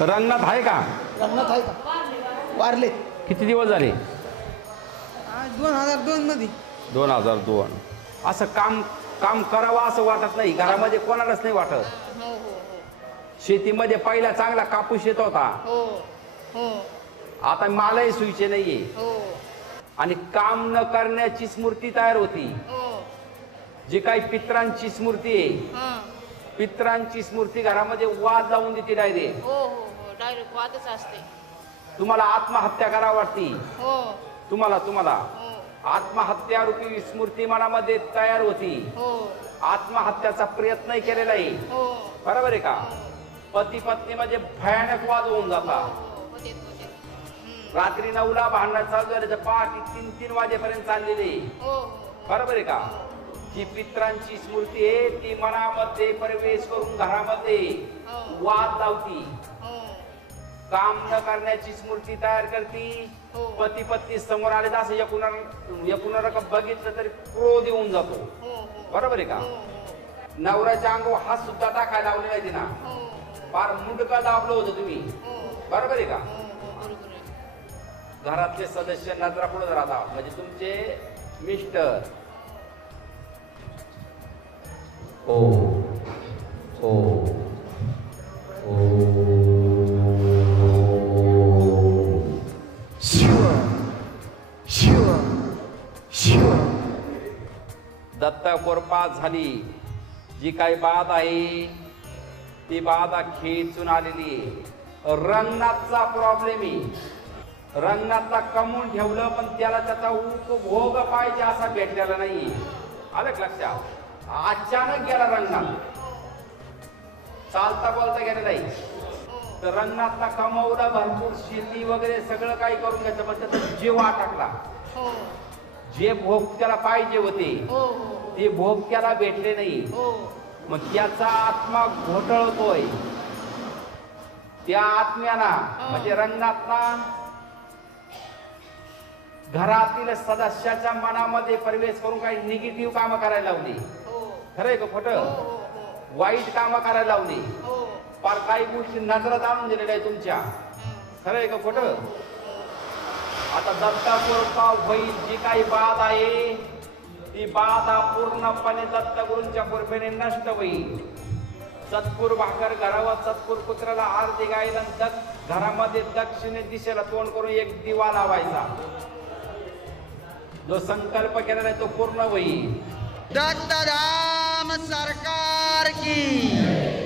रंगनाथ आहे का? रंगनाथ आहे का? वारले. किती दिवस झाले? 2002 मध्ये. 2002. असं काम करावं असं वाटत नाही, घरामध्ये कोणालाच नाही वाटत. शेतीमध्ये पहिला चांगला कापूस येत होता, आता मालही सुईचे नाहीये. आणि काम न करण्याची स्मृती तयार होती. जी काही पित्रांची स्मृती आहे, पित्रांची स्मृती घरामध्ये वाद लावून देते डायरेक्ट. डायरेक्ट वादच असते. तुम्हाला आत्महत्या करावी वाटती, तुम्हाला आत्महत्या रूपी स्मृती मनामध्ये तयार होती. आत्महत्याचा प्रयत्न केलेला आहे, बरोबर आहे का? पती पत्नी मध्ये भयानक वाद होऊन जातात. रात्री 9ला भांडण चालू झाले तर पहाटे 3-3 वाजेपर्यंत चाललेले, बरोबर आहे का? जी पित्रांची स्मृती आहे ती मनामध्ये प्रवेश करून घरामध्ये वाद लावती. काम न करण्याची स्मृती तयार करती. पती पत्नी समोर आले तर असं एकूण बघितलं तरी क्रोध येऊन जातो, बरोबर आहे का? नवऱ्याच्या अंगावर हात सुद्धा टाकायला लावलेला आहे तिना, फार मुंडका दाबलं होतं तुम्ही, बरोबर आहे का? घरातले सदस्य नजरा पुढे राहतात, म्हणजे तुमचे मिस्टर. ओ ओ ओ दत्त कोरपा झाली. जी काही बाध आहे ती बाधा खेचून आलेली आहे. रंगनाथचा प्रॉब्लेम आहे. रंगनाथला कमवून ठेवलं पण त्याला त्याचा उपभोग पाहिजे असा भेटलेला नाही. आलं लक्षात? अचानक गेला रंगनाथ, चालता बोलता गेला नाही. तर रंगनाथला कमवलं भरपूर, शेती वगैरे सगळं काही करून घ्यायचं, पण त्याचा जीव टाकला. जे भोग त्याला पाहिजे होते ते भोग त्याला भेटले नाही. मग त्याचा आत्मा घोटळतोय. त्या आत्म्याला म्हणजे रंगनाथला घरातील सदस्याच्या मनामध्ये प्रवेश करून काही निगेटिव्ह कामं करायला लावली. खरंय का खोटं? वाईट कामं करायला लावली. फार काही गोष्टी नजरात आणून दिलेल्या आहे तुमच्या. खरंय का खोटं? आता दत्तापूरचा होईल जी काही बाध आहे ती बाधा पूर्णपणे दत्तगुरूंच्या कृपेने नष्ट होईल. सत्पूर भाकर घरावर, सत्पूर पुत्राला आरती गायला, घरामध्ये दक्षिणे दिशेला तोंड करून एक दिवा लावायचा. जो संकल्प केलेला आहे तो पूर्ण होईल. दत्तधाम सरकार की